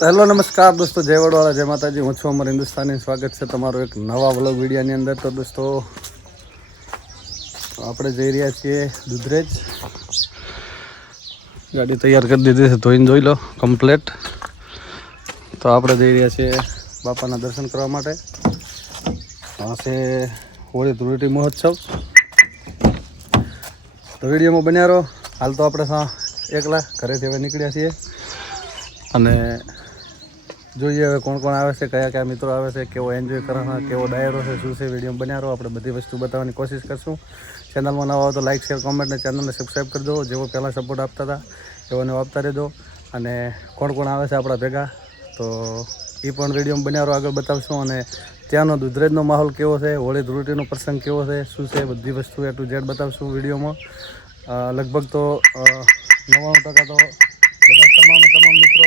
Hello નમસ્કાર દોસ્તો, જય વડવાળા, જય માતાજી. હું છું અમર હિન્દુસ્તાની. સ્વાગત છે તમારું એક નવા વ્લોગ વિડીયોની અંદર. તો દોસ્તો આપણે જઈ રહ્યા છીએ દુધરેજ. ગાડી તૈયાર કરી દીધી છે, ધોઈને જોઈ લો કમ્પ્લેટ. તો આપણે જઈ રહ્યા છીએ બાપાના દર્શન કરવા માટે. આ છે હોળી ધૂળેટી મહોત્સવ. તો વિડીયોમાં બન્યા રહો. હાલ તો આપણે એકલા ઘરેથી હવે નીકળ્યા છીએ અને જોઈએ હવે કોણ કોણ આવે છે, કયા કયા મિત્રો આવે છે, કેવો એન્જોય કરવાનો, કેવો ડાયરો છે, શું છે. વિડીયો બન્યા રહો. આપણે બધી વસ્તુ બતાવવાની કોશિશ કરશું. ચેનલમાં નવા હોય તો લાઇક, શેર, કોમેન્ટ અને ચેનલને સબસ્ક્રાઈબ કરી દો. જેવો પહેલાં સપોર્ટ આપતા હતા એઓને આપતા રહેજો. અને કોણ કોણ આવે છે આપણા ભેગા તો એ પણ વિડીયોમાં બન્યા રહો, આગળ બતાવશું. અને ત્યાંનો દુધરેજનો માહોલ કેવો છે, હોળી ધૂળેટીનો પ્રસંગ કેવો છે, શું છે, બધી વસ્તુ A to Z બતાવશું વિડીયોમાં. લગભગ તો 99% તો બધા તમામ મિત્રો,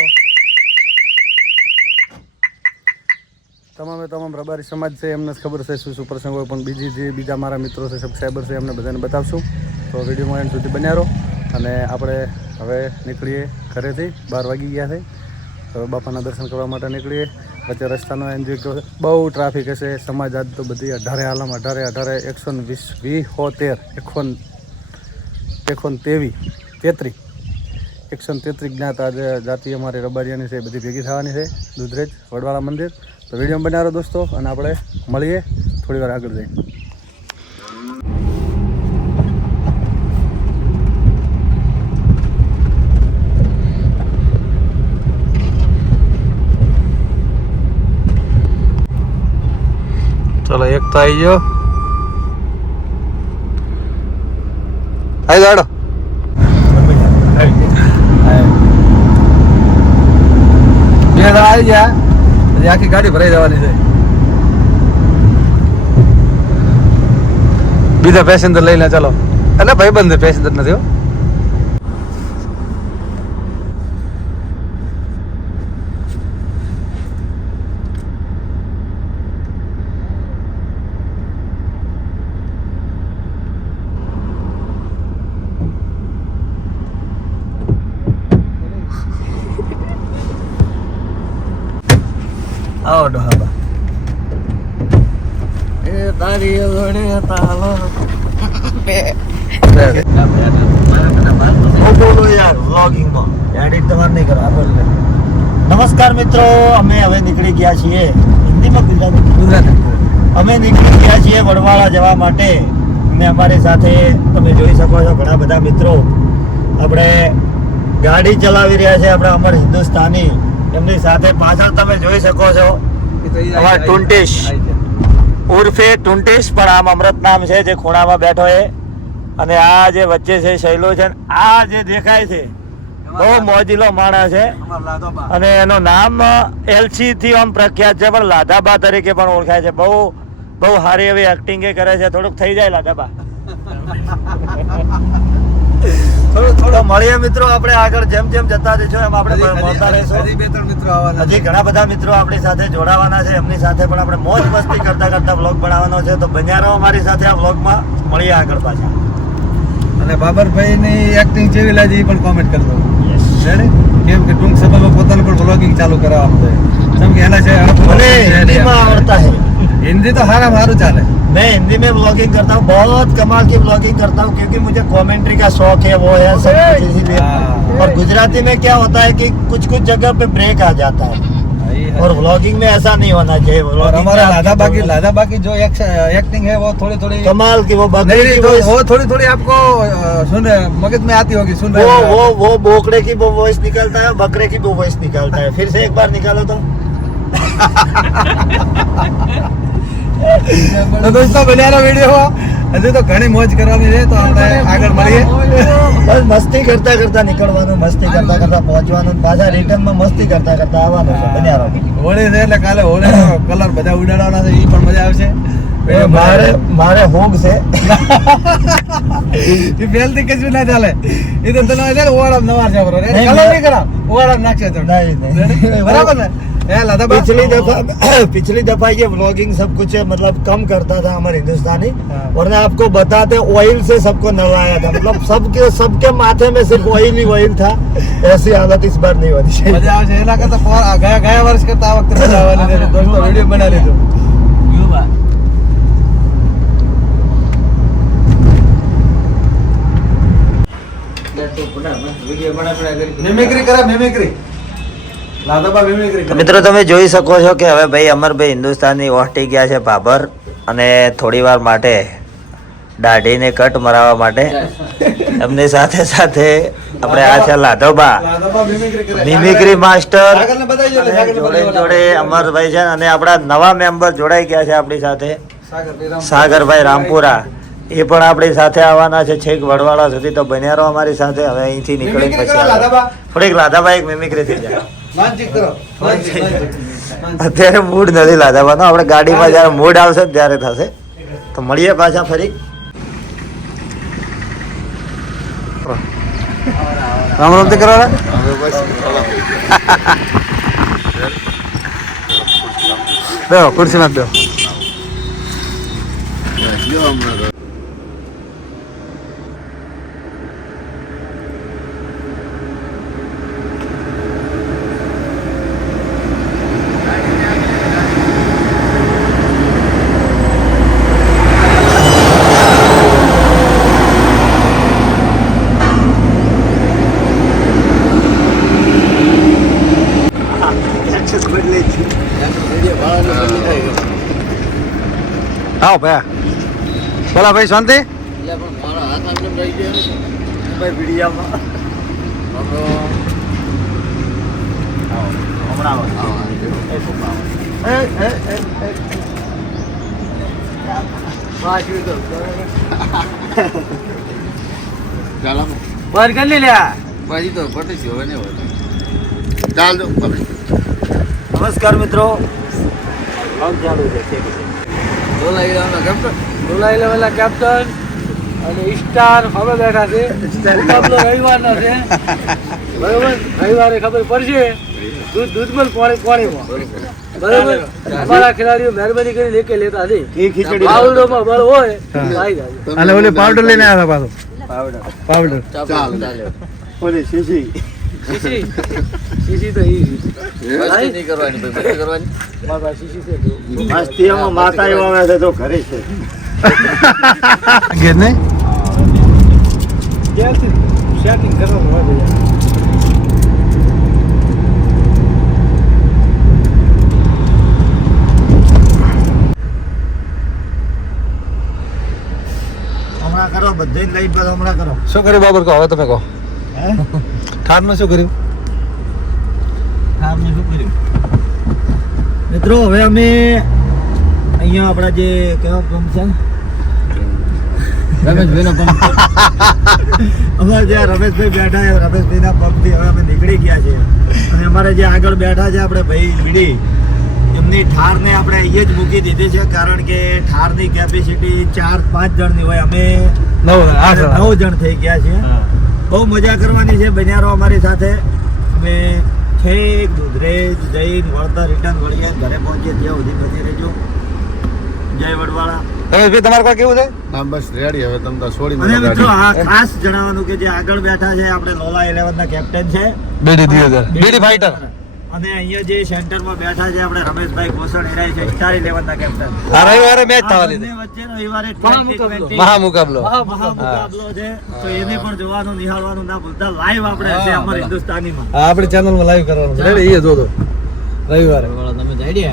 તમામ રબારી સમાજ છે એમને જ ખબર છે શું પ્રસંગ હોય. પણ બીજા મારા મિત્રો છે, સબસ્ક્રાઈબર છે, એમને બધાને બતાવશું. તો વિડીયોમાં એન્ડ સુધી બન્યા રહો. અને આપણે હવે નીકળીએ ઘરેથી. 12 વાગી ગયા છે. તો બાપાના દર્શન કરવા માટે નીકળીએ. વચ્ચે રસ્તાનો એન્જોય કર્યો છે. બહુ ટ્રાફિક હશે. સમાજ આજ તો બધી 18 આલમ 18 133 જ્ઞાત આજે જાતિ અમારી રબારિયાની છે, બધી ભેગી થવાની છે દુધરેજ વડવાળા મંદિર. તો વિડીયો બનાવી રહ્યો દોસ્તો, અને આપણે મળીએ થોડી વાર આગળ જઈને. ચલો, એક તો આવી ગયો. આવી જાડો આવી ગયા. આખી ગાડી ભરાઈ જવાની છે. બીજા પેસેન્જર લઈને ચાલો. એટલે ભાઈબંધ પેસેન્જર નથી હો. આવો ડોહાબા એ તારી ઓળે તાલો બોલો યાર વ્લોગિંગમાં એડિટ તમારે નહીં કરો. નમસ્કાર મિત્રો, અમે હવે નીકળી ગયા છીએ હિન્દીમાં ગુજરાતી અમે નીકળી ગયા છીએ વડવાળા જવા માટે. અને અમારી સાથે તમે જોઈ શકો છો ઘણા બધા મિત્રો આપણે ગાડી ચલાવી રહ્યા છે. આપણે અમર હિન્દુસ્તાની એમની સાથે પાછળ તમે જોઈ શકો છો ટુંટીશ ઉર્ફે ટુંટીશ, પણ આમ અમૃત નામ છે, જે ખૂણામાં બેઠો છે. અને આ જે વચ્ચે છે શૈલો છે. આ જે દેખાય છે બહુ મોજીલો માણસ છે અને એનું નામ એલસી થી આમ પ્રખ્યાત છે, પણ લાધાબા તરીકે પણ ઓળખાય છે. બહુ સારી એવી એક્ટિંગ કરે છે. થોડુંક થઈ જાય લાધાબા. થોડો મળીએ મિત્રો. આપણે આગળ જેમ જતા જઈશું એમ આપણે મળતા રહીશું. હજી ઘણા બધા મિત્રો આપણી સાથે જોડાવાના છે. એમની સાથે પણ આપણે મોજ મસ્તી કરતા વ્લોગ બનાવવાનો છે. તો બન્યા રહો અમારી સાથે આ વ્લોગમાં. મળીએ આગળ પાછા. અને બાબરભાઈની એક્ટિંગ જેવી લાગી પણ કોમેન્ટ કરજો. કેમ કે ટૂંક સમયમાં પોતાનું પણ વ્લોગિંગ ચાલુ કરાવવાનું છે. કેમ કે એના છે હિન્દીમાં આવડતા है. हिंदी तो सारू चाले. मैं हिंदी में व्लॉगिंग करता हूँ, बहुत कमाल की व्लॉगिंग करता हूँ, क्योंकि मुझे कमेंट्री का शौक है, वो है सब कुछ इसीलिए. और गुजराती में क्या होता है कि कुछ जगह पे ब्रेक आ जाता है, और व्लॉगिंग में ऐसा नहीं होना चाहिए. और हमारा लादाबा की जो एक्टिंग है वो थोड़ी कमाल की, वो थोड़ी आपको सुन मगज में आती होगी. सुन वो बोकड़े की वो वॉइस निकलता है, बकरे की वो वॉइस निकलता है. फिर से एक बार निकालो तो. तो दोस्तों बन्या वीडियो હજુ તો ઘણી મોજ કરવાની છે. તો આપણે આગળ મળીએ. બસ મસ્તી કરતા નીકળવાનું, મસ્તી કરતા પહોંચવાનું, પાછા રિટર્નમાં મસ્તી કરતા આવવાનું છે. બન્યા રહો. હોળી છે એટલે કાલે હોળીનો કલર બધા ઉડાડવાના છે. એ પણ મજા આવશે. મારે હોગ છે એ પહેલથી કશું ના ચાલે. એ તો તને ઓવાડા નવાર છે. કલર નહીં કરાવ, ઓવાડા નાખશે તો બરાબર ને. पिछली दफा ये व्लॉगिंग सब कुछ मतलब कम करता था हमारे हिंदुस्तानी, वरना आपको बताते ऑयल से सबको नहलाया था, मतलब सबके माथे में सिर्फ ऑयल ही ऑयल था। ऐसी हालत इस बार नहीं होनी चाहिए। ગયા વર્ષ કરતા આ વખતે મજા આવવાની છે દોસ્તો, વિડિયો બનાવી લીધો। મિમિક્રી કરે, મિમિક્રી લાદાબા મિમિક્રી કરે। મિત્રો તમે જોઈ શકો છો કે હવે ભાઈ અમરભાઈ હિન્દુસ્તાની ઓહટી ગયા છે ભાભર, અને થોડી વાર માટે દાઢીને કટ મરાવવા માટે એમની સાથે સાથે આપણે આ છે લાધોબા લાદાબા મિમિક્રી કરે। મિમિક્રી માસ્ટર, આગળને બતાવી દો, જોડે જોડે અમરભાઈ છે, અને આપણા નવા મેમ્બર જોડાઈ ગયા છે આપણી સાથે, સાગરભાઈ રામપુરા, એ પણ આપણી સાથે આવવાના છે છેક વડવાળા સુધી। તો બન્યા રહો અમારી સાથે। હવે અહીંથી નીકળી પછી થોડીક લાધાબા એક મિમિક્રી થઈ જાય। માનચિક કરો, અત્યારે મૂડ નથી લાધાબાનો, આપણે ગાડીમાં જયારે મૂડ આવશે ને ત્યારે થશે। તો મળીએ પાછા ફરી। રામ રામ થી કરો રે। બેહો ખુરશીમાં બેહો। આવો ભાઈ, બોલા ભાઈ શાંતિ? બર કરી લે પછી તો પટી ગયો ને ચાલ દો। નમસ્કાર મિત્રો, ચાલુ છે ડોલા ઇલેવનના કેપ્ટન અને સ્ટાર હવે બેઠા છે। મુકાબલો રવિવારનો છે, બરોબર? રવિવારે ખબર પડશે દૂધમલ પાણીમાં, બરોબર? અમારા ખેલાડીઓ મહેરબાની કરી લેકે લેતા નથી, પાવડરમાં બળ હોય આવી જાય। અને ઓલી પાવડર લઈને આવ્યા હતા પાછો ઓલી શીશી શીશી તો ઈ નહીં કરવાની ભાઈ, કરવાની બાબા શીશી છે મસ્તીઓમાં માતા એવા આવે છે તો ઘરે છે ઘેર નહીં ક્યાંથી સેટિંગ કરવાનું હોય બધા। હમણાં કરો, બધે જ લાઈટ પર હમણાં કરો। શું કર્યું બાબર કહો, હવે તમે કહો। ઠારનું શું કર્યું? મિત્રો હવે અમે અહીંયા આપણા જે કેવા પંપ છે રમેશભાઈનો પંપ અમારે જ્યાં રમેશભાઈ બેઠા છે, રમેશભાઈના પંપથી હવે અમે નીકળી ગયા છીએ, અને અમારે જે આગળ બેઠા છે આપણે ભાઈ વીડી, એમની ઠારને આપણે અહીંયા જ મૂકી દીધી છે, કારણ કે ઠારની કેપેસિટી 4-5 જણની હોય, અમે 9 જણ થઈ ગયા છીએ। બહુ મજા કરવાની છે, બન્યા રહો અમારી સાથે। અમે છેક દુધરેજ જઈને વળતા રિટર્ન વળીએ, ઘરે પહોંચીએ ત્યાં સુધી બચી રહેજો। જય વડવાળા। રમેશભાઈ તમારે કોઈ કેવું છે? ના બસ રેડી, હવે તમે તો છોડી અને મિત્રો આ ખાસ જણાવવાનું કે જે આગળ બેઠા છે આપણે લોલા 11 ના કેપ્ટન છે બીડી ફાઈટર, અને અહીંયા જે સેન્ટરમાં બેઠા છે આપણે રમેશભાઈ ઘોષણ એરાય છે સ્ટાર 11 ના કેપ્ટન। આ રવિવારે મેચ થવાની છે, વચ્ચે રવિવારે મહામુકાબલો મહામુકાબલો છે, તો એને પણ જોવાનું નિહાળવાનું ના ભૂલતા। લાઈવ આપણે હશે અમારી હિન્દુસ્તાનીમાં, આપણી ચેનલમાં લાઈવ કરવાનું છે, રેડી? એ જોજો રવિવારે। તમે જઈ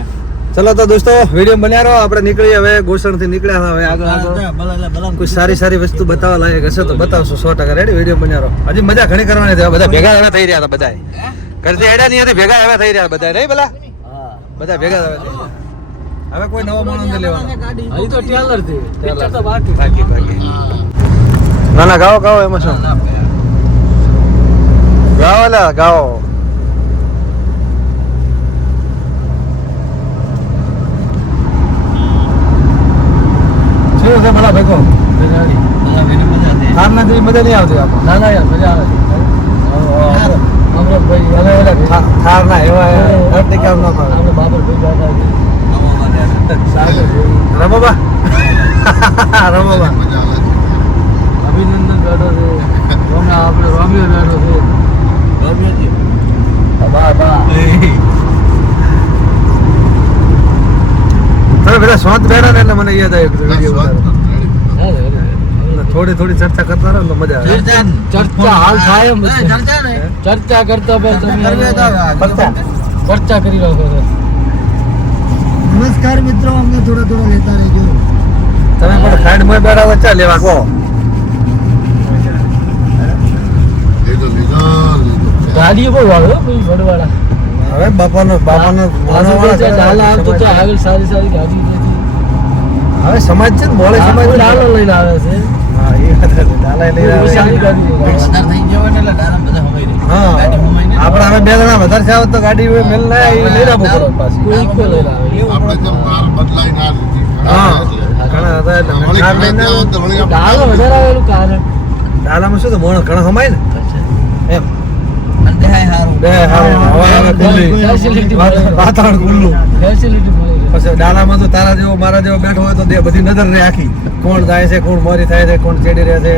ચલો તો દોસ્તો વિડીયો બન્યા રહો, આપણે નીકળીએ હવે, ગોસણ થી નીકળ્યા હવે આગળ કોઈ સારી વસ્તુ બતાવવા લાયક હશે તો બતાવશું 100%। રેડી? વિડીયો બન્યા રહો, હજી મજા ઘણી કરવાની છે, બધા ભેગા હવે થઈ રહ્યા હતા, બધા કરતી એડા નહીં હતી, ભેગા હવે થઈ રહ્યા બધા, નહીં પેલા બધા ભેગા હવે કોઈ નવો માણસ નથી લેવાનો, હજી તો ટેલર છે, પિક્ચર તો બાકી ના ના ગાઓ ગાઓ, એમાં શું ગાઓ, લા ગાઓ। શું છે ભલા ભેગો? થાર ના જેવી મજા નહીં આવતી આપણે? ના ના યાર મજા આવે છે। અમરતભાઈ અને એલા થાર ના એવા અર્ટિકા નો આપણે બાબરભાઈ બેઠા છે રમોબા રમોબા મજા આવે છે. અભિનંદન બેઠો છે આપણે રોમિયો બેઠો છે રોમિયોજી બા બા તમે બધા સ્વાદ બેઠા ને એટલે મને યાદ આવ્યું ના, વિડીયો સ્વાદ નથી. થોડી થોડી ચર્ચા કરતા રહો ને તો મજા આવે ચર્ચા હાલ થાય એમ ચર્ચા કરતા પણ તમે ચર્ચા કરી રહ્યો છો નમસ્કાર મિત્રો, અમને થોડા થોડા લેતા રહેજો. તમે પણ ખાંડ માં બેઠા તો ચા લેવા કહો લીધો, લીધો, લીધો. ગાડીઓ બહુ વાળો વડવાળા હવે બાપાનો ડાલા આવતો તો આવી સારી સારી ગાડી હવે સમાજ છે ને બોલે સમાજ ડાલો લઈને આવે છે હા એ વાત છે. ડાલા લઈને આવે. સારી ગાડી હા આપણે હવે બે જણા વધારે છે તો ગાડી મેલ ના એ લઈ રાખવું પડે પાછી કોઈ ઇકો લઈને આવે આપણે જેમ કાર બદલાઈને આ લીધી. હા ઘણા હતા એટલે વળી કાર લઈને ગમે ત્યાં તો વળી આપણે ડાલો વધારે આવેલું કારણ ડાલામાં શું તો મોણો ઘણા હમાય ને એમ બે હારું હવા આવે ખુલ્લી Facility વાતાવરણ ખુલ્લું ફેસિલિટી મળી રહે પછી ડાલામાં તો તારા જેવો મારા જેવો બેઠો હોય તો બધી નજર રે આખી કોણ જાય છે કોણ મોરી થાય છે કોણ ચેડી રહે છે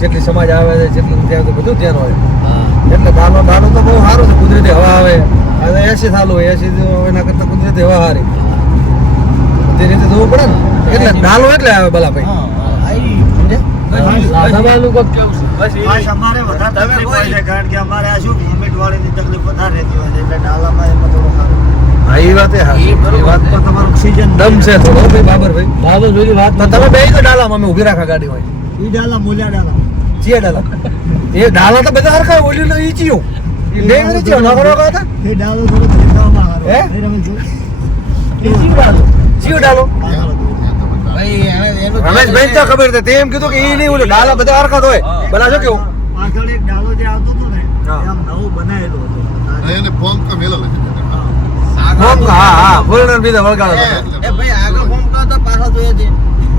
જેટલી સમાજ આવે છે જેટલું ત્યાં તો બધું ધ્યાન હોય એટલે ડાલો તો બહુ સારું છે કુદરતી હવા આવે હવે એસી ચાલુ હોય એસી એના કરતા કુદરતી હવા સારી બધી રીતે જોવું પડે ને એટલે ડાલો એટલે આવે ભલા ભાઈ લાધાબાનું કોક કેવું છે બસ અમારે વધારે તકલીફ હોય છે, કારણ કે અમારે આ શું લિમિટ વાળીની તકલીફ વધારે રહેતી હોય છે, એટલે ડાલામાં એમાં થોડું સારું. હા એ વાત એ હાચી. એ વાત પર તમારું ઓક્સિજન દમ છે થોડો ભાઈ બાબરભાઈ બાબા જોઈ વાત તો તમે બે તો ડાલામાં અમે ઊભી રાખા ગાડી હોય ઈ ડાલા મૂલ્યા ડાલા ચીયા ડાલા એ ડાલા તો બધા હરખા ઓલ્યું ને ઈ ચીયો એ બે મિનિટ ચીયો ના કરો હતા એ ડાલો થોડો દેખાવમાં સારો. હે? એ રમેશભાઈ? ચીયો ડાલો રમેશભાઈ તો ખબર છે તેમ કીધું કે ઈ નહીં ઓલું ડાલા બધા હરખા જ હોય બલા શું કેવું પાછળ એક ડાલો જે આવતો હતો ને, હા. એ આમ નવું બનાવેલું હતું. એને ફોન તો મેલો લખી દીધો. હા ફોરેનર બીજા વળગાડો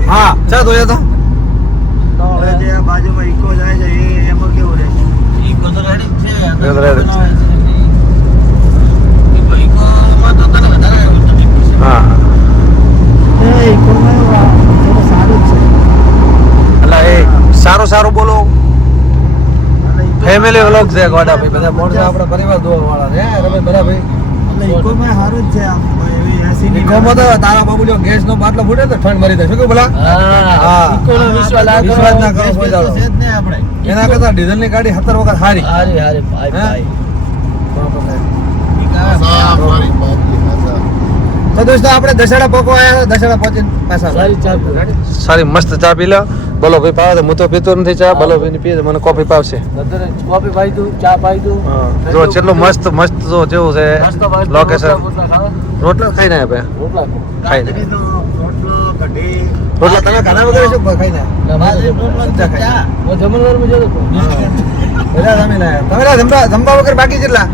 હા ચા ધોયા તો તો હવે જે આ બાજુમાં ઇકો જાય છે એ એમાં કેવું રહે છે? હા એ ઇકોમાં થોડું સારું જ છે. એટલે એ સારું સારું બોલો એટલે ઇકો- ફેમિલી વ્લોગ છે ગોડા ભાઈ બધા મોણસો આપણા પરિવાર જોવા વાળા છે હે રમેશ બધા ભાઈ એટલે ઇકોમાં સારું જ છે આમ એવી એસી ઇકોમાં તો તારા બાબુ જો ગેસ નો બાટલો ફૂટે તો ઠંડ મરી જાય શું કેવું બોલા હા ઇકોનો વિશ્વાસ ના કરો કોઈ દાડો. છે જ ને આપણે. એના કરતા ડીઝલ ની ગાડી 17 વખત સારી હારી હારી ભાઈ ભાઈ સાફ મારી બાપની ભાષા. તો દોસ્તો આપણે દશેરા પોકો આયા દશેરા પહોંચીને પાછા સારી ચા પીવી. સારી મસ્ત ચા પી લો બોલો ભાઈ પાવે હું તો પીતો નથી ચા બોલો ભાઈ પીએ તો મને કોફી પાવશે અત્યારે કોફી પાઈ દઉં ચા પાઈ દઉં જો કેટલું મસ્ત મસ્ત જો જેવું છે નાસ્તો બાસ્તો, લોકેશન રોટલા ખાવા? રોટલા ખાઈને આપ્યા રોટલા ખાવા. ખાઈને બાજરીનો રોટલો, કઢી. રોટલા તમે ખાના વગર શું ખાઈને ના, બાજરીનો રોટલો ને ચા ખાઈ. ચા. હું જમણવારમાં જતો હતો. બધા જમીને આયા તમે જમવા વગર બાકી કેટલા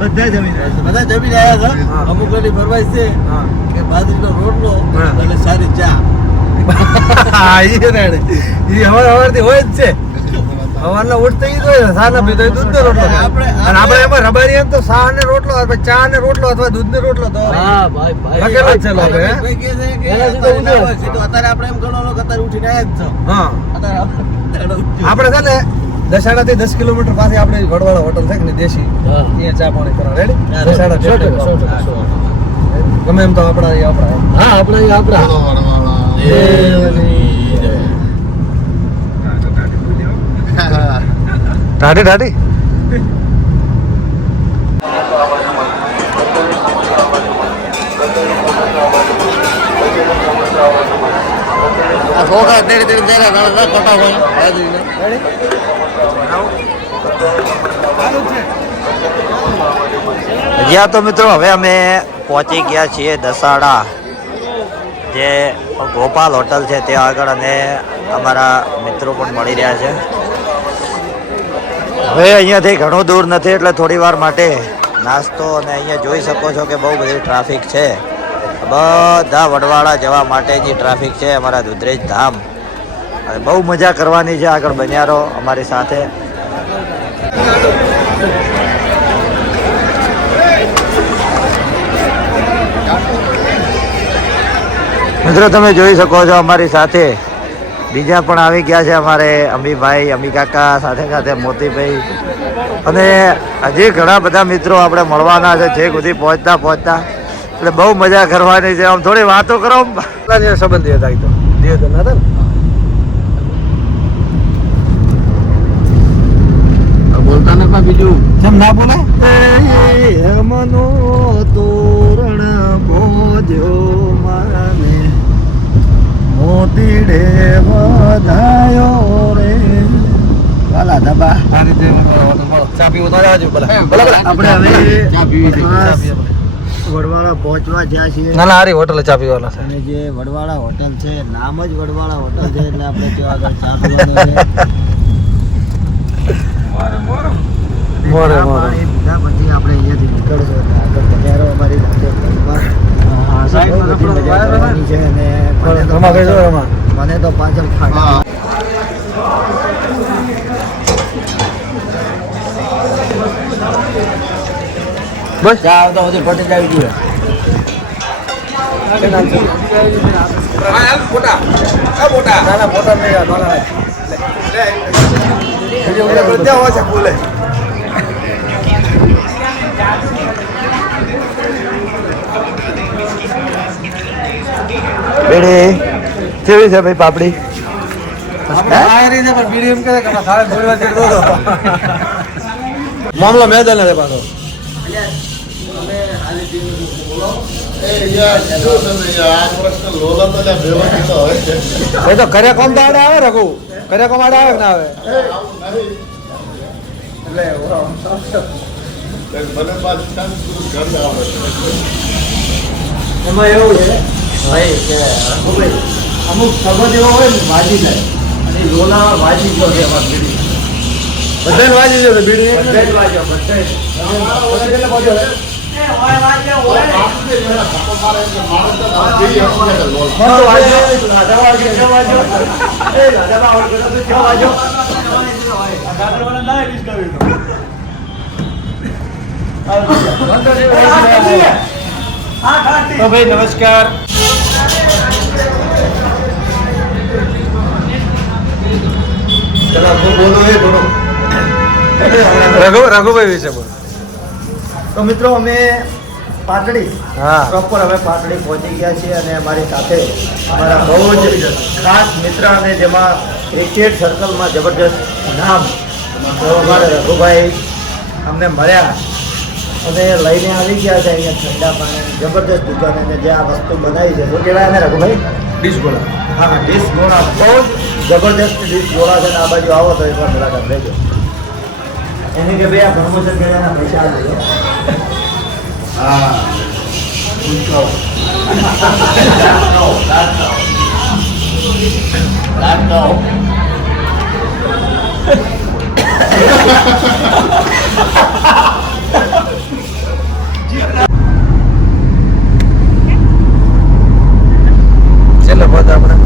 બધા જમી રહ્યા છે. બધા જમી રહ્યા છે હા. અમુક વાળી ફરમાઈશ છે હા કે બાજરીનો રોટલો હા. અને સારી ચા ઈ રેડી ઈ હવારથી હોય જ છે હવારના ઉઠતા ઈ જ હોય ને સાના પીતો ઈ દૂધનો રોટલો ખાય. અને આપણે એમાં રબારી એમ તો ચા ને રોટલો અથવા ચા ને રોટલો અથવા દૂધનો રોટલો તો હા ભાઈ ભાઈ લખેલો જ છે લોકો હે ભાઈ કહે છે કે એના સુધી અત્યારે ના ઊંધો હોય. સીધું અત્યારે આપણે એમ ગણો લો કે અત્યારે ઉઠીને આવ્યા જ છો હા અત્યારે આપણે ઉઠ્યું. આપણે છે ને દસાડા થી 10 કિલોમીટર પાસે આપણે વડવાળા હોટલ છે કે ને દેશી હા. ત્યાં ચા પાણી કરવા રેડી હા, દસાડા 100%, 100%. ગમે એમ તો આપણા એ આપણા હા આપણે આપણા બોલો વડવાળા. ટાઢી ટાઢી આ છોકરા તેડી તેડી જરા ના કટા હોય બાજરીના. જ્યાં તો મિત્રો હવે અમે પહોંચી ગયા છીએ દસાડા, જે ગોપાલ હોટલ છે ત્યાં આગળ, અને અમારા મિત્રો પણ મળી રહ્યા છે. હવે અહીંયાથી ઘણું દૂર નથી એટલે થોડી વાર માટે નાસ્તો, અને અહીંયા જોઈ શકો છો કે બહુ બધી ટ્રાફિક છે. બધા વડવાળા જવા માટેની ટ્રાફિક છે અમારા દુધરેજ ધામ, અને બહુ મજા કરવાની છે. આગળ બન્યા રહો અમારી સાથે. મિત્રો તમે જોઈ શકો છો અમારી સાથે બીજા પણ આવી ગયા છે, અમારે અંબીભાઈ, અંબી કાકા, સાથે સાથે મોતીભાઈ અને હજી ઘણા બધા મિત્રો આપણે મળવાના છે જે સુધી પહોંચતા એટલે બહુ મજા કરવાની છે. આમ થોડી વાતો કરો. સંબંધી હતા તો દિયોદર ના હતા ને બોલતા ને પણ બીજું કેમ ના બોલાય? હેમનો તોરણ બોધ્યો માને મોતીડે વધાયો રે વાલા ધબા. આ રીતે ચા પીવું તો આવજો ભલા. આપણે હવે ચા પીવી છે. ખાસ વડવાળા પહોંચવા જ્યાં છીએ ના ના હારી હોટલે ચા પીવાના છે. અને જે વડવાળા હોટલ છે, નામ જ વડવાળા હોટલ છે એટલે આપણે ત્યાં આગળ ચા પીવાનું છે. મોરે, ચા મોરે. પાણી પીધા પછી આપણે અહીંયાથી નીકળશું એટલે આગળ વધારો અમારી સાથે બસમાં. બહુ બધી મજા કરવાની છે અને રમા કઈ જો રમા મને તો પાછળ ખાડા હા બસ ચા આવતા સુધી પતી જ આવી જોઈએ. ના ના ફોટા નહીં આવવાના. બેડી કેવી છે ભાઈ પાપડી? મામલો મેદાન છે પાછો. એ યાર શું છે ને યાર આ પ્રશ્ન લોલા તો લ્યા બેવાની તો હોય છે એ તો કર્યા કોમ તો આડે આવે રઘુ. કર્યા કોમ આડે આવે કે ના આવે? મને પાછું કામ ઘર આવે એમાં એવું છે ભાઈ કે રઘુભાઈ અમુક સબજ એવો હોય ને વાજી જાય અને લોલા વાજી ગયો છે એમાં બીડી. બધાને વાજી જશે બીડી. બધા જ વાગ્યો, બધા જ. કેટલે પહોંચ્યો છે? મસ્ત વાગ્યો. રાધા વાગ્યો, ક્યાં વાગ્યો? એ રાધા વાગ્યો, તો ક્યાં વાગ્યો? તો ભાઈ નમસ્કાર. રઘુભાઈ વિશે બોલો. તો મિત્રો અમે પાટડી હા. પ્રોપર અમે પાટડી પહોંચી ગયા છીએ અને અમારી સાથે અમારા બહુ જ ખાસ મિત્ર અને જેમાં ક્રિકેટ સર્કલમાં જબરદસ્ત નામ તો અમારે રઘુભાઈ અમને મળ્યા અને લઈને આવી ગયા છે અહીંયા ઠંડા પાણી જબરદસ્ત દુકાન અને જે આ વસ્તુ બનાવી છે શું કહેવાય ને રઘુભાઈ? ડીશ ગોળા. હા, ડીશ ગોળા. બહુ જ જબરદસ્ત ડીશ ગોળા છે ને આ બાજુ આવો તો એકવાર મુલાકાત લેજો. એની કે ભાઈ આ પ્રમોશન કર્યાના પૈસા આપજો. હા છેલ્લે પહોંચ્યા આપણે.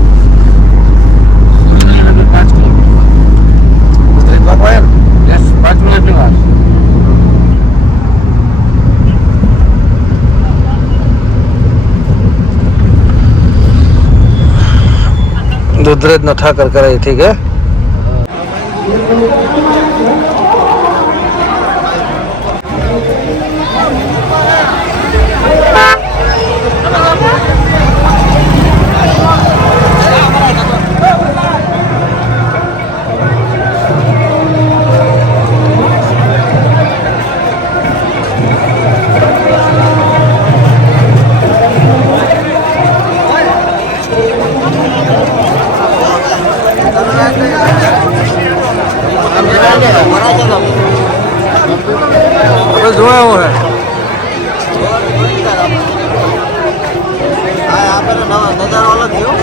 બાપા એમ? 5 મિનિટની વાત. દુધરેજ નો ઠાકર કરાય ઠીક હે. આપણે જોયા હોય નજારો અલગ થયો.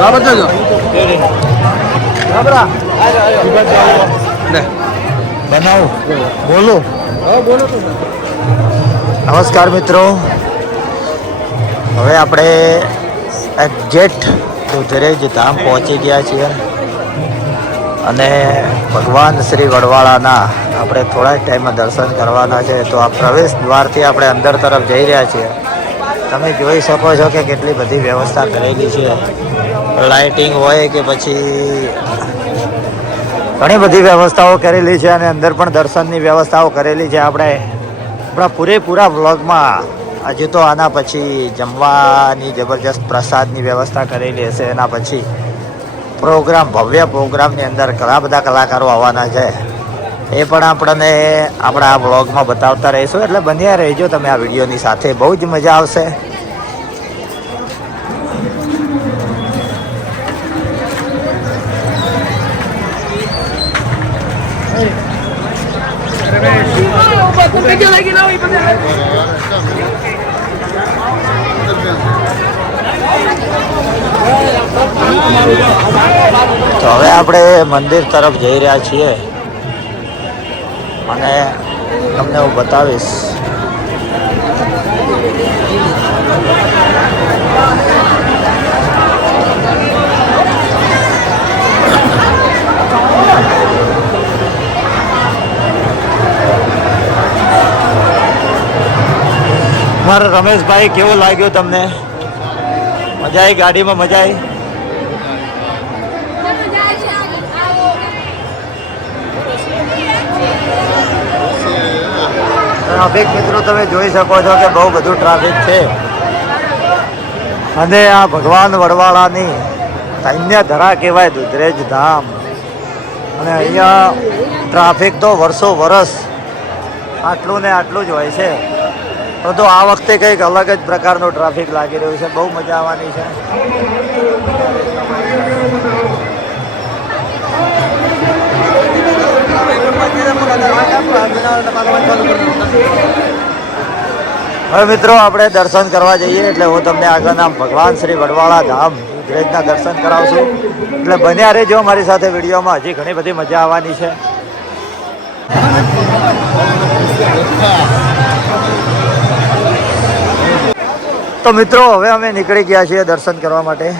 બાબત જો લે બનાવો બોલો. હા બોલો તો. નમસ્કાર મિત્રો, હવે આપણે એક્ઝેક્ટ દુધરેજ ધામ પહોંચી ગયા છીએ અને ભગવાન શ્રી વડવાળાના આપણે થોડા જ ટાઈમમાં દર્શન કરવાના છે. તો આ પ્રવેશ દ્વારથી આપણે અંદર તરફ જઈ રહ્યા છીએ. તમે જોઈ શકો છો કે કેટલી બધી વ્યવસ્થા કરેલી છે. લાઇટિંગ હોય કે પછી ઘણી બધી વ્યવસ્થાઓ કરેલી છે અને અંદર પણ દર્શનની વ્યવસ્થાઓ કરેલી છે. આપણે આપણા પૂરેપૂરા વ્લોગમાં હજી તો આના પછી જમવાની જબરજસ્ત પ્રસાદની વ્યવસ્થા કરેલી હશે. એના પછી પ્રોગ્રામ, ભવ્ય પ્રોગ્રામની અંદર ઘણા બધા કલાકારો આવવાના છે. એ પણ આપણને આપણા આ વ્લોગમાં બતાવતા રહીશું. એટલે બન્યા રહેજો તમે આ વિડીયોની સાથે, બહુ જ મજા આવશે. તો હવે આપણે મંદિર તરફ જઈ રહ્યા છીએ અને તમને હું બતાવીશ. મારા રમેશભાઈ, કેવું લાગ્યું તમને? મજા આવી ગાડીમાં? મજા આવી? ટ્રાફિક મિત્રો તમે જોઈ શકો છો કે બહુ બધું ટ્રાફિક છે. અને આ ભગવાન વડવાળાની ધન્ય ધરા કહેવાય, દુધરેજ ધામ. અને અહીંયા ટ્રાફિક તો વર્ષો વર્ષ આટલું ને આટલું જ હોય છે. પરંતુ આ વખતે કંઈક અલગ જ પ્રકારનું ટ્રાફિક લાગી રહ્યું છે. બહુ મજા આવવાની છે. હવે મિત્રો આપણે દર્શન કરવા જઈએ એટલે હું તમને આગળના ભગવાન શ્રી વડવાળા ધામ દુધરેજના દર્શન કરાવશું. એટલે બન્યા રહેજો મારી સાથે વિડીયોમાં, હજી ઘણી બધી મજા આવવાની છે. તો મિત્રો હવે અમે નીકળી ગયા છીએ દર્શન કરવા માટે.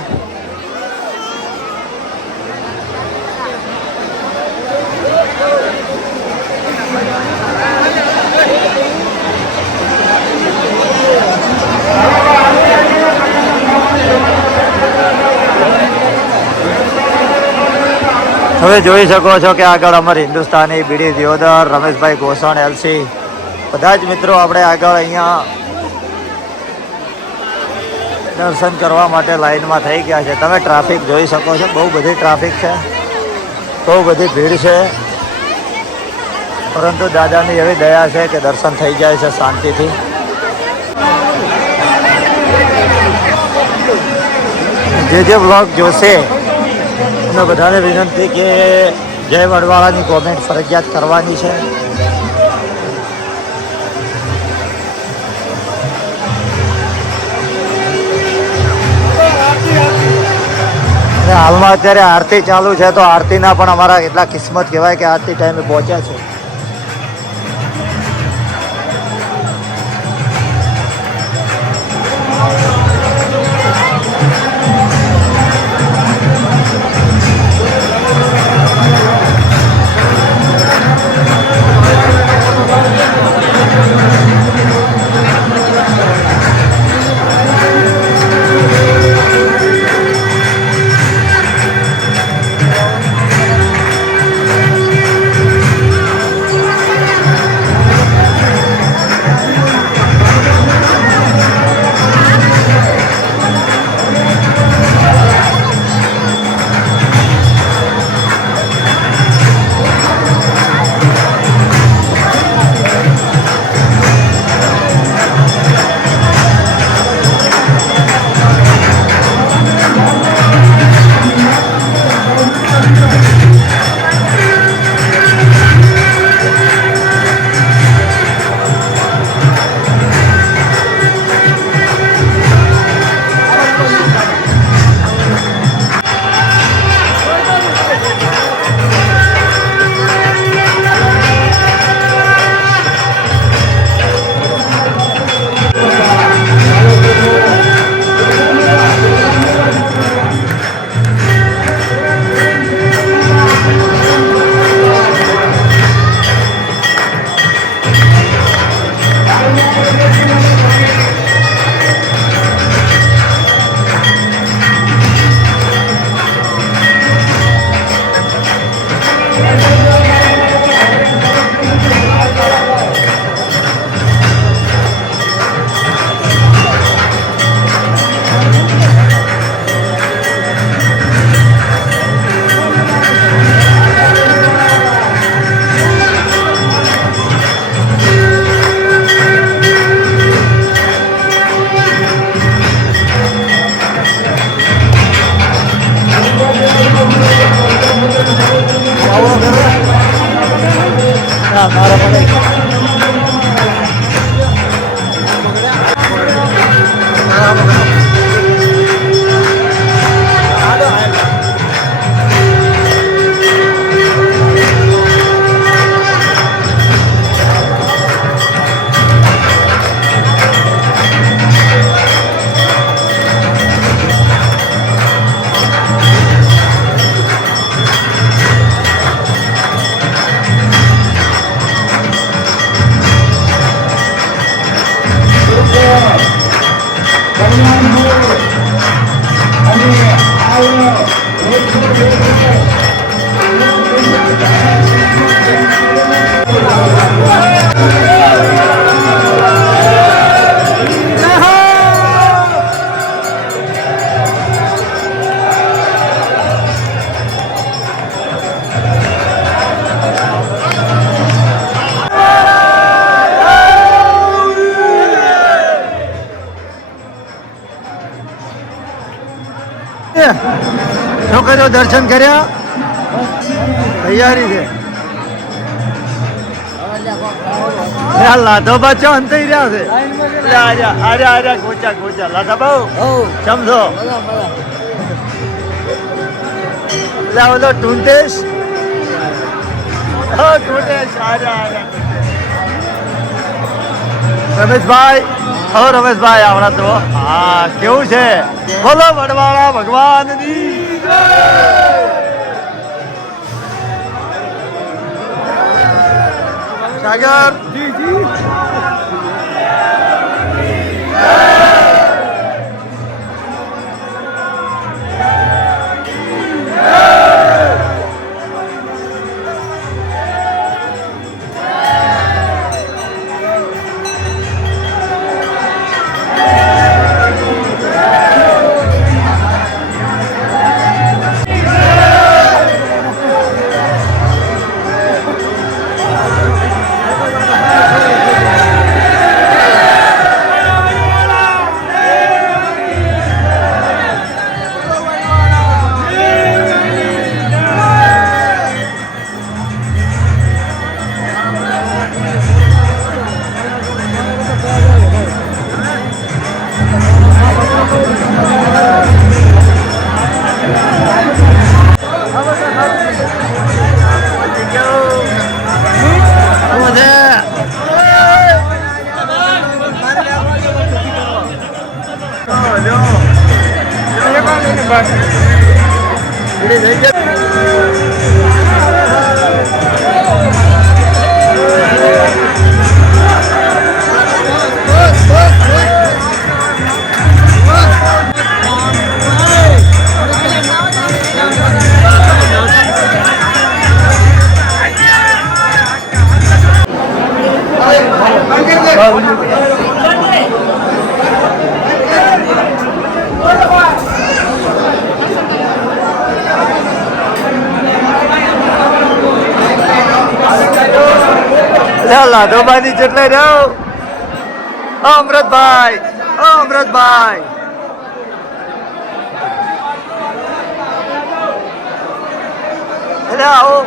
હવે જોઈ શકો છો કે આગળ અમારી હિન્દુસ્તાની બીડી દિયોદર, રમેશભાઈ ગોસણ, એલસી બધા જ મિત્રો આપણે આગળ અહીંયા દર્શન કરવા માટે લાઈનમાં થઈ ગયા છે. તમે ટ્રાફિક જોઈ શકો છો, બહુ બધી ટ્રાફિક છે, બહુ બધી ભીડ છે. પરંતુ દાદાની એવી દયા છે કે દર્શન થઈ જાય છે શાંતિથી. જે વ્લોગ જોશે એમને બધાને વિનંતી કે જય વડવાળાની કોમેન્ટ ફરજિયાત કરવાની છે. હાલમાં અત્યારે આરતી ચાલુ છે, તો આરતીના પણ અમારા એટલા કિસ્મત કહેવાય કે આરતી ટાઈમે પહોંચ્યા છે. શું કર્યો? દર્શન કર્યા? તૈયારી છે. લાધોબા ચો અંતઈ રહ્યા છે. આર્યા ગોચા ગોચા લાધા સમજો ઓલો ટુંટેશ રમેશભાઈ રમેશભાઈ આવડા તો હા કેવું છે? બોલો વડવાળા ભગવાનની જય. સાગર લાધોબાની જેટલે રહ્યો. અમૃતભાઈ અમૃતભાઈ આવો.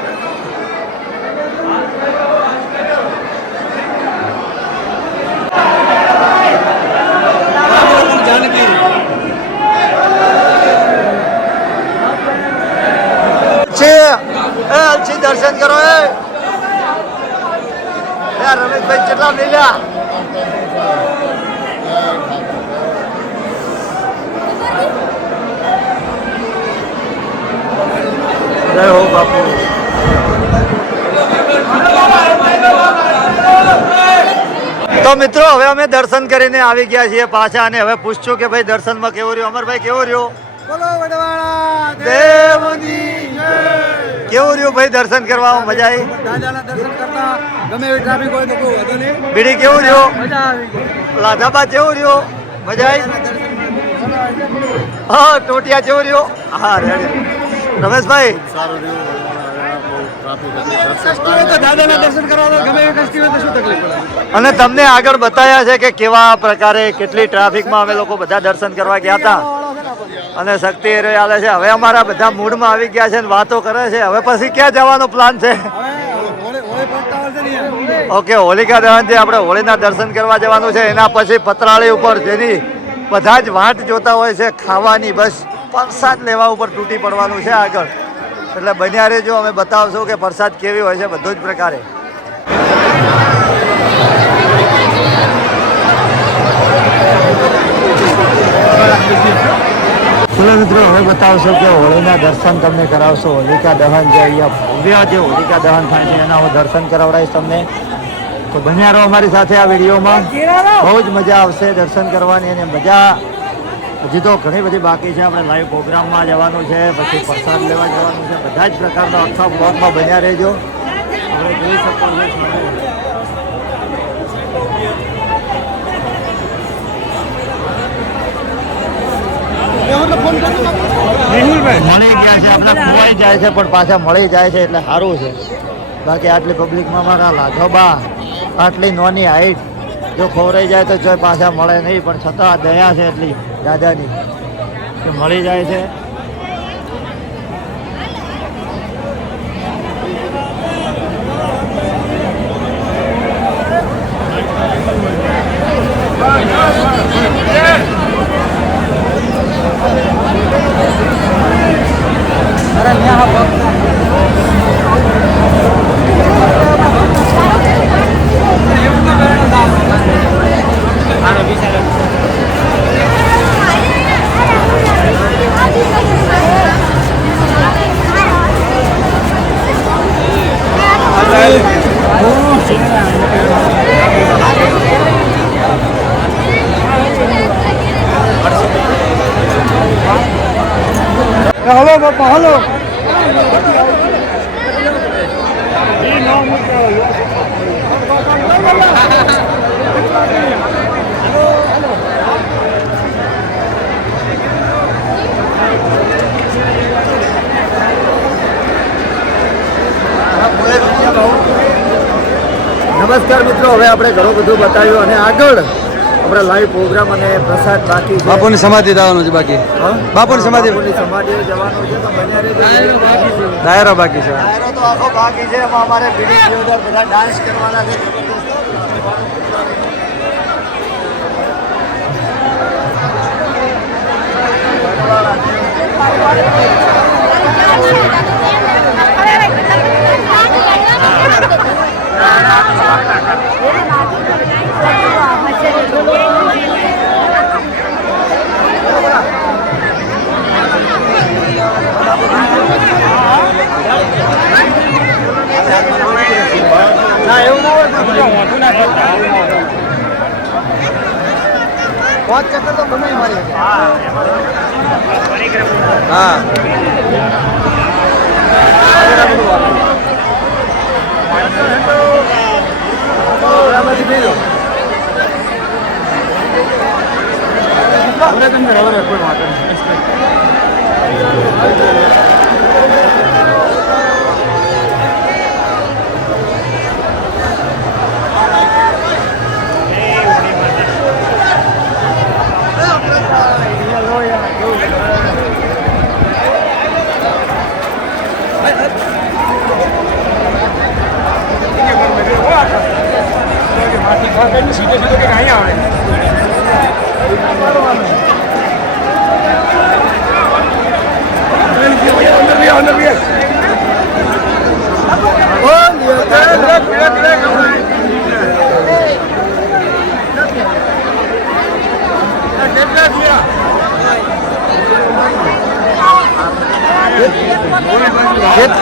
દર્શન કરો રમેશભાઈ કેટલા મિલ્યા? જય હો બાપુ. તો મિત્રો હવે અમે દર્શન કરીને આવી ગયા છીએ પાછા અને હવે પૂછશું કે ભાઈ દર્શનમાં કેવો રહ્યો? અમરભાઈ કેવો રહ્યો? બોલો વડવાળા દેવની જય. કેવું રહ્યું ભાઈ દર્શન કરવામાં? મજા આવી? દાદાના દર્શન કરતા ગમે એવી ટ્રાફિક હોય તો કોઈ વધુ નહીં. બીડી કેવું રહ્યું? મજા આવી ગઈ. લાધાબા કેવું રહ્યું? મજા આવી? હા ટોટિયા કેવું રહ્યું? હા રેડી. રમેશભાઈ દાદાના દર્શન કરવા ગમે એવી કસ્તી હોય તો શું તકલીફ પડે? અને તમને આગળ બતાવ્યા છે કે કેવા પ્રકારે કેટલી ટ્રાફિકમાં અમે લોકો બધા દર્શન કરવા ગયા હતા અને શક્તિ એરો આલે છે. હવે અમારા બધા મૂડમાં આવી ગયા છે અને વાતો કરે છે. હવે પછી ક્યાં જવાનો પ્લાન છે? ઓકે હોલિકા દહન છે, આપણે હોળીના દર્શન કરવા જવાનું છે. એના પછી પતરાળી ઉપર જેની બધા જ વાટ જોતા હોય છે ખાવાની, બસ પ્રસાદ લેવા ઉપર તૂટી પડવાનું છે આગળ. એટલે બન્યા રહેજો, અમે બતાવશું કે પ્રસાદ કેવી હોય છે બધું જ પ્રકારે. ચલો મિત્રો હવે બતાવશો કે હોળીના દર્શન તમને કરાવશો. હોલિકા દહન જે અહીંયા ભવ્ય જે હોલિકા દહન થાય છે એના હું દર્શન કરાવડાવીશ તમને. તો બન્યા રહો અમારી સાથે આ વિડીયોમાં, બહુ જ મજા આવશે દર્શન કરવાની અને મજા હજી તો ઘણી બધી બાકી છે. આપણે લાઈવ પ્રોગ્રામમાં જવાનું છે, પછી પ્રસાદ લેવા જવાનું છે. બધા જ પ્રકારના આખા બ્લોગમાં બન્યા રહેજો. આપણે જોઈ શકો છો મળી ગયા છે. આપણે ખોવાઈ જાય છે પણ પાછા મળી જાય છે એટલે સારું છે. બાકી આટલી પબ્લિકમાં મારા લાધોબા આટલી નાની હાઈટ જો ખોવાઈ જાય તો જો પાછા મળે નહીં, પણ છતાં દયા છે એટલી દાદાની કે મળી જાય છે. હલો બાપા હલો. નમસ્કાર મિત્રો, હવે આપણે ઘણું બધું બતાવ્યું અને આગળ આપણે લાઈવ પ્રોગ્રામ અને પ્રસાદ બાકી છે. બાપુની સમાધિ જવાનું છે બાકી. હા? બાપુની સમાધિ સમાધિએ જવાનું છે તો બન્યા રહેજો. દાયરો બાકી છે. ડાયરો તો આખો બાકી છે. એમાં અમારે વિડીયો બધા ડાન્સ કરવાના છે. પાંચ ચક્કર તો બનાવી મારી. હા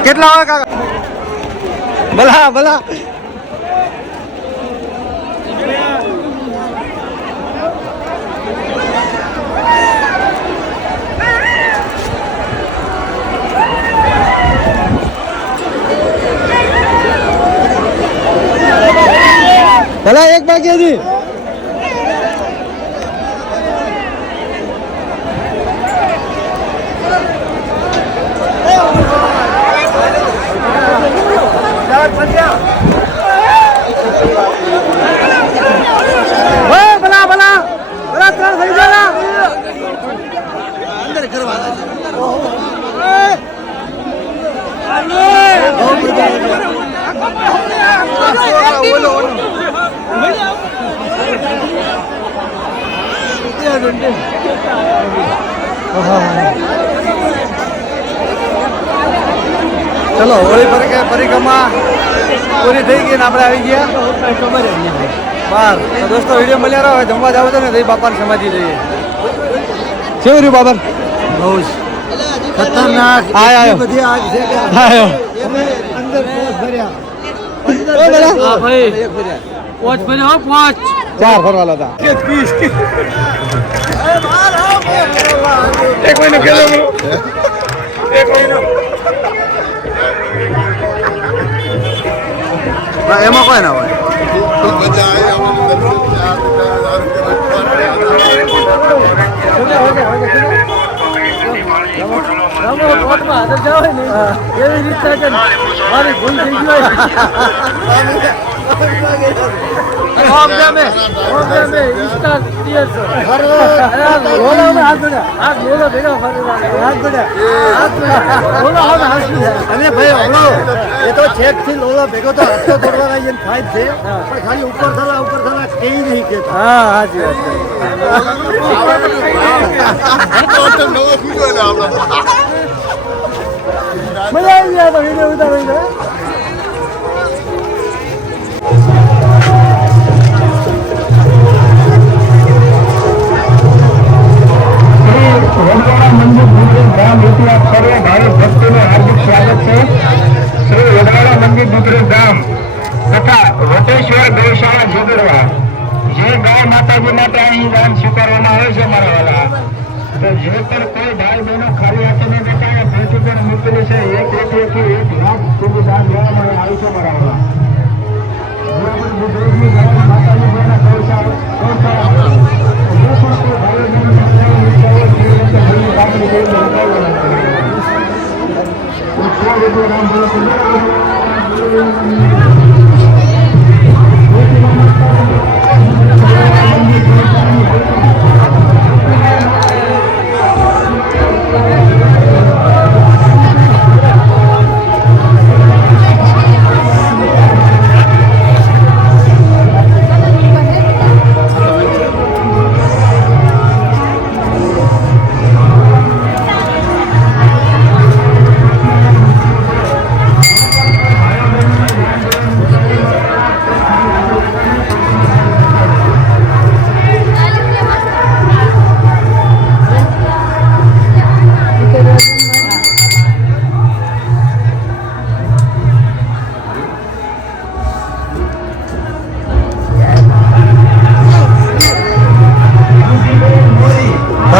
કેટલા હોય કાકા? ભલા ભલા ભલા એક બાકી હતી. ભલા ભલા ભલા ત્રણ થઈ ગયા અંદર કરવા ચલો હોળી પરિક્રમા પૂરી થઈ ગઈ ને આપણે આવી ગયા બાર. તો દોસ્તો વિડીયો મળ્યા રહો. જમવા જાવ તો ને તો બાપાની સમાધિ જઈએ. કેવું રહ્યું બાબર? બહુ જ ખતરનાક. આયો. બધી આગ છે કે આયો. અમે અંદર ભર્યા. હા ભાઈ પાંચ ભર્યા હો પાંચ. ચાર ફરવાલા હતા. અરે બહાર આવો. એમાં કોઈ ના હોય. મજા આવી આપણે રમો કોર્ટમાં હાજર જાવ ને એવી રીતના છે ને, મારી ભૂલ થઈ ગઈ હોય. ઓમ જામે ઇન્સ્ટા ટીયર છો. અરે લોલામાં હાથ ભર્યા. હાથ લોલા ભેગા ફરેલા. હાથ ભર્યા. લોલા હાથ હાસી. અને ભાઈ હમણો એ તો છેક થી લોલા ભેગો તો હસ્તો દોડવાના એને થાય જ છે પણ ખાલી ઉપર થલા કઈ નહીં કેતા. હા હાજી વાત છે. નવો ખુજો ને આપણે મજા આવી ગયા તો વિડીયો ઉતારીને. વડવાડા મંદિર ભૂતરેજ ધામ ઇતિહાસ સર્વે ભાવિક ભક્તોનું હાર્દિક સ્વાગત છે. શ્રી વડવાડા મંદિર ભૂતરેજ ધામ તથા વટેશ્વર ગૌશાળા જોગડવા જે ગાય માતાજી માટે અહીં દાન સ્વીકારવામાં આવે છે મારા વાલા, તો જે પણ કોઈ ભાઈ બહેનો ખાલી હાથે ન બેઠા ભેટ ઉપર મૂકેલી છે 1 લાખ સુધી દાન દેવામાં આવે છે મારા વાલા. જે પણ ભૂતરેજની ગાય માતાજી બહેના ગૌશાળા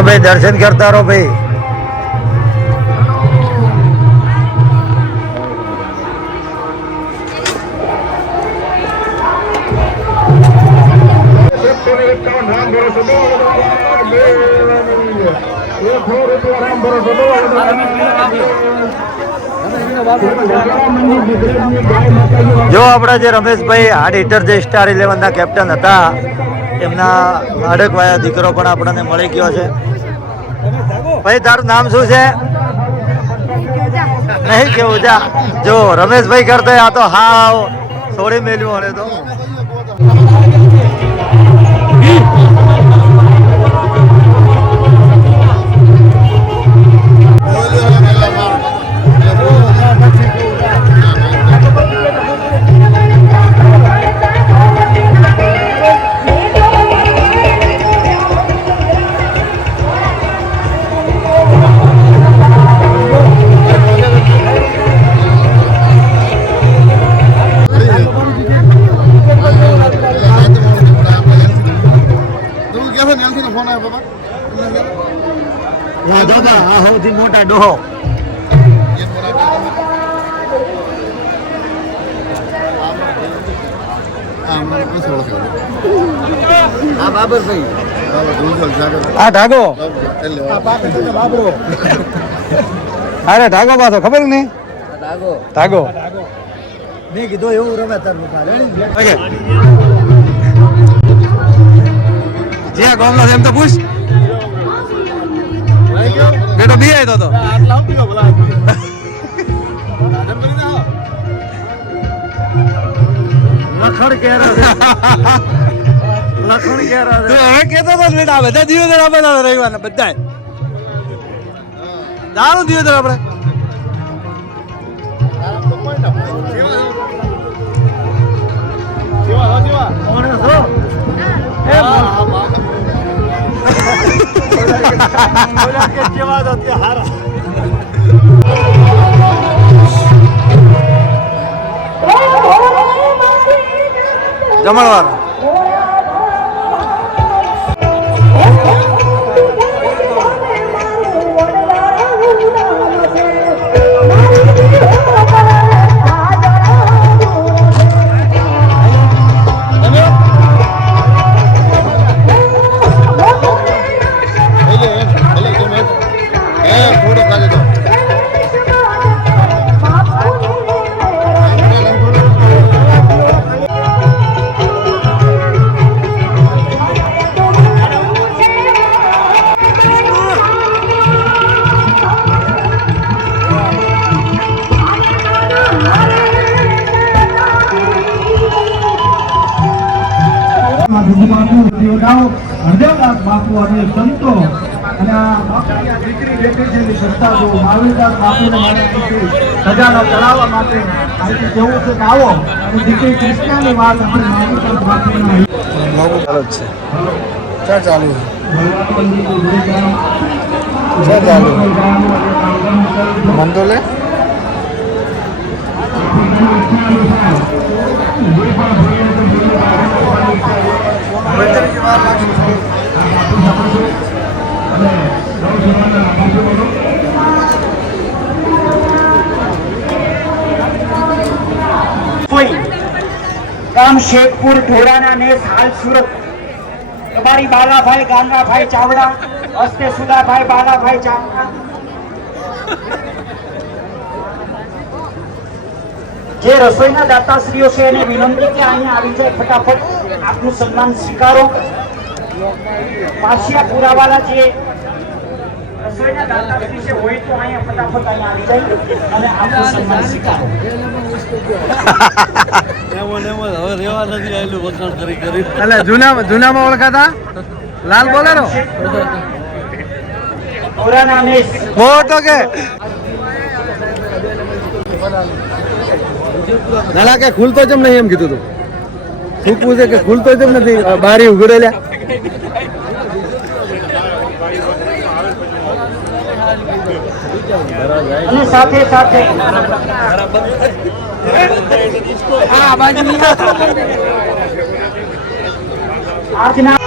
ભાઈ દર્શન કરતા રહો ભાઈ. જો આપણા જે રમેશભાઈ હાર્ડ હિટર જે સ્ટાર 11 ના કેપ્ટન હતા એમના અડકવાયા દીકરો પણ આપણને મળી ગયો છે. ભાઈ તારું નામ શું છે? નહીં કેવું જા. જો રમેશભાઈ કરતો આ તો હા છોડી મેલ્યું હણે તો. ફોન આવ્યો બાબા દાદા આ સૌથી મોટા ડોહો. હા બાબરભાઈ આ ઢાગો અરે ઢાગો પાછો ખબર નહીં ઢાગો મેં કીધું એવું રમે તારું ઓકે જ્યાં ગામનો છે એમ તો પૂછ બેટો બી આવ્યો તો લખણ ક્યારે લખણ ક્યારે હવે કેતો તો બેટા બધા દિવસ આપણે રવિવારના બધા દારૂ દિવસ આપણે જમણવાર ગામ હરદેવદાસ બાપુ અને સંતો અને આ બાપુની આ દીકરી બેઠી છે એની સંસ્થા જો મહાવીરદાસ બાપુને મારે અહીંથી સજાનો ચડાવવા માટે અહીંથી જવું છે કે આવો અને દીકરી કૃષ્ણાની વાત આપણે મહાવીરદાસ બાપુના ચાલુ જ છે ક્યાં ચાલુ છે ક્યાં ચાલુ મન તો લે ગામ શેખપુર ઢોરાના ને હાલ સુરત તમારી બાલાભાઈ ગાંગાભાઈ ચાવડા હસ્તે સુદાભાઈ બાલાભાઈ ચાવડા જે રસોઈના દાતાશ્રીઓ છે એને વિનંતી કે અહીંયા આવી જાય ફટાફટ આપનું સન્માન સ્વીકારો પાછિયા પુરાવાલા જે રસોઈના દાતાશ્રી છે હોય તો અહીંયા ફટાફટ અહીંયા આવી જાય અને આપનું સન્માન સ્વીકારો એટલે જૂનામાં ઓળખાતા લાલ બોલેરો ઢોરાના ને ફોટો કે નાલા કે ખુલતો જેમ નહીં એમ કીધું તું થૂકવું છે કે ખુલતો જેમ નથી બારી ઉઘડેલ્યા અને સાથે સાથે આજના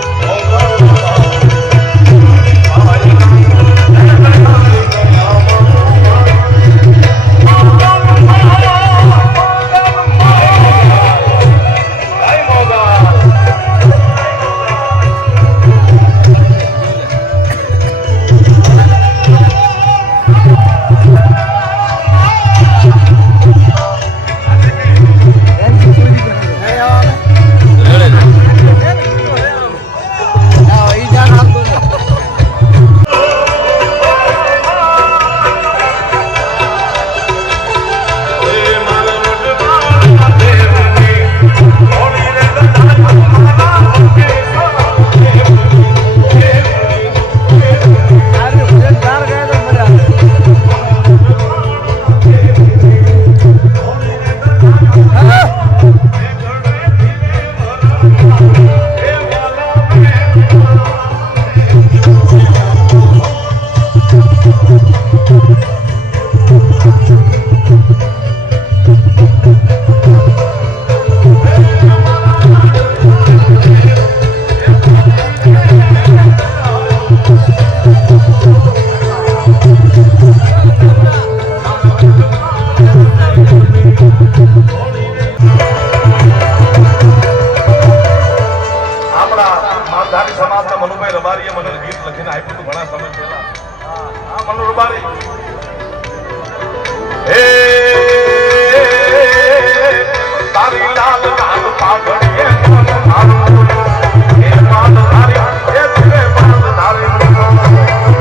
સમાજના મનુભાઈ રબારીએ મને ગીત લખીને આપ્યું હતું ઘણા સમય પહેલા. હા મનુ રબારી હે તારી લાલ લાલ પાઘડીએ મન મારું હે માલ તારી હે તુમે માલ તારી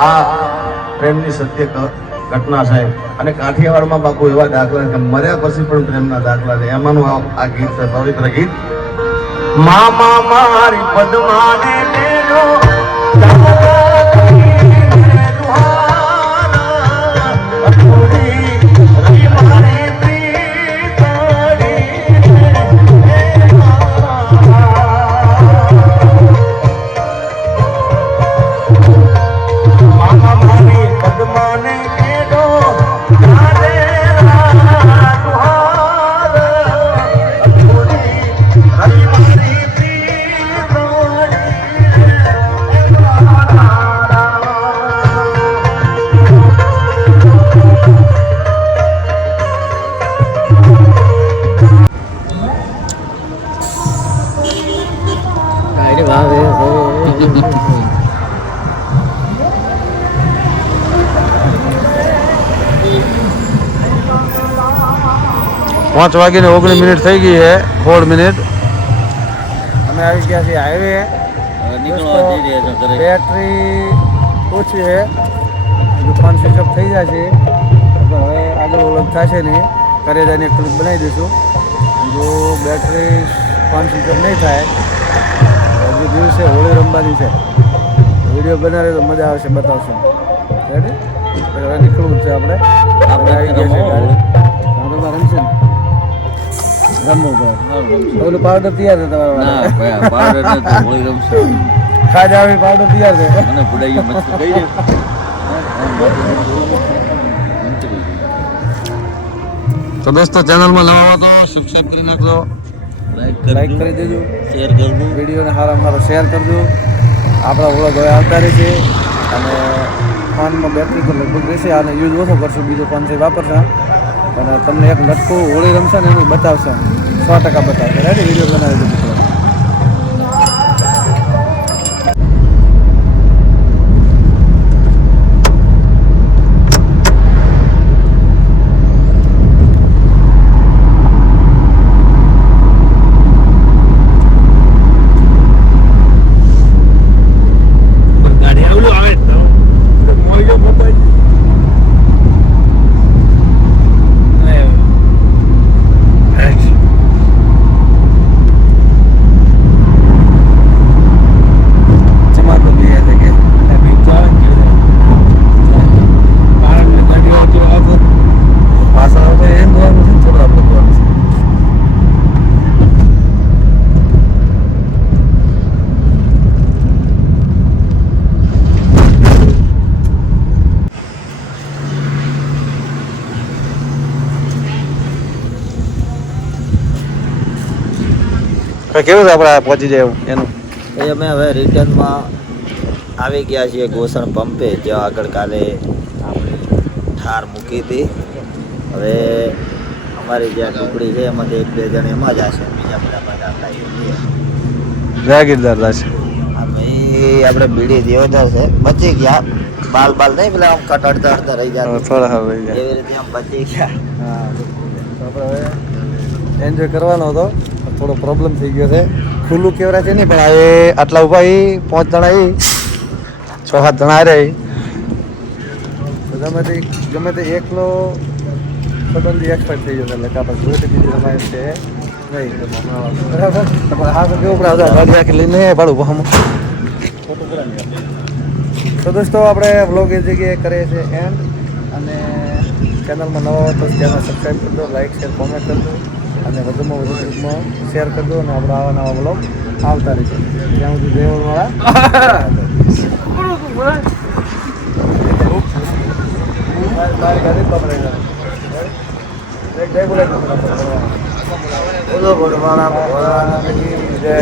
આ પ્રેમની સત્ય ઘટના છે અને કાઠિયાવાડમાં બાપુ એવા દાખલા કે મર્યા પછી પણ પ્રેમના દાખલા છે એમાંનું આ ગીત છે પવિત્ર ગીત મામા મારી પદ્માને લેલો પાંચ વાગીને 19 મિનિટ થઈ ગઈ છે 16 મિનિટ અમે આવી ગયા છીએ હાઈવે બેટરી ઓછી છે ફોન સ્વિચ ઓફ થઈ જાય છે હવે આગળ ઓલગ થશે નહીં ઘરે જઈને એક ક્લિપ બનાવી દઈશું જો બેટરી ફોન સ્વિચ ઓફ નહીં થાય હજુ દિવસે હોળી રમવાની છે વિડીયો બનાવે તો મજા આવશે બતાવશું રેડી હવે નીકળવું છે આપણે આવી ગયા છે રમશે ને રમવું પડે ઓલું પાવડર તૈયાર છે તમારા ખાજ આવી પાવડર તૈયાર છે તો દોસ્તો ચેનલમાં નવા હો તો સબસ્ક્રાઇબ કરી નાખજો લાઈક કરી દેજો શેર કરજો વિડીયોને સારો શેર કરજો આપણા વ્લોગ હવે આવતા રહેશે અને ફોનમાં બેટરી તો લગભગ રહેશે અને યુઝ ઓછો કરશું બીજો ફોન છે વાપરશે અને તમને એક લટકું હોળી રમશે ને એનું બતાવશે 100% બતાવશે રેડી વિડીયો બનાવી દેજો કેવું છે આપણે પહોંચી જાય એવું એનું એ અમે હવે રિટર્નમાં આવી ગયા છીએ ગોસણ પંપે જ્યાં આગળ કાલે આપણે ઠાર મૂકી હતી. હવે અમારી જ્યાં ટુકડી છે એમાંથી 1-2 જણ એમાં જ હશે, બીજા બધા બધા જાગીરદાર છે. આપણે બીડી દેવદાર છે, બચી ગયા. બાલ નહીં પેલા આમ કટ અડધા રહી જાય થોડા સારું રહી જાય. એવી રીતે આમ બચી ગયા. હા તો આપણે હવે એન્જોય કરવાનો હતો, થોડો પ્રોબ્લેમ થઈ ગયો છે. ખુલ્લું કેવરા છે નહીં, પણ આ આટલા ઉભા 5 જણા 6-7 જણા રહે ગમે તે એકલો સંબંધી એક્સપર્ટ થઈ જશે. એટલે આપણે જોઈ બીજી રમાય છે નહીં બરાબર. હા તો કેવું પડે ગાડી આખી લઈને ભાડું બહામાં. તો દોસ્તો આપણે વ્લોગ એ જગ્યાએ કરીએ છીએ એન્ડ. અને ચેનલમાં નવા હોય તો ચેનલ સબસ્ક્રાઈબ કરી દો, લાઈક શેર કોમેન્ટ કરી દો અને વધુમાં વધુ ગ્રુપમાં શેર કરી દો. અને આપણે આવા નવા વ્લોગ આવતા રહીશું. ત્યાં સુધી દેવળવાળા મારી ગાડી પકડાઈ જય બોલો ભગવાન જય.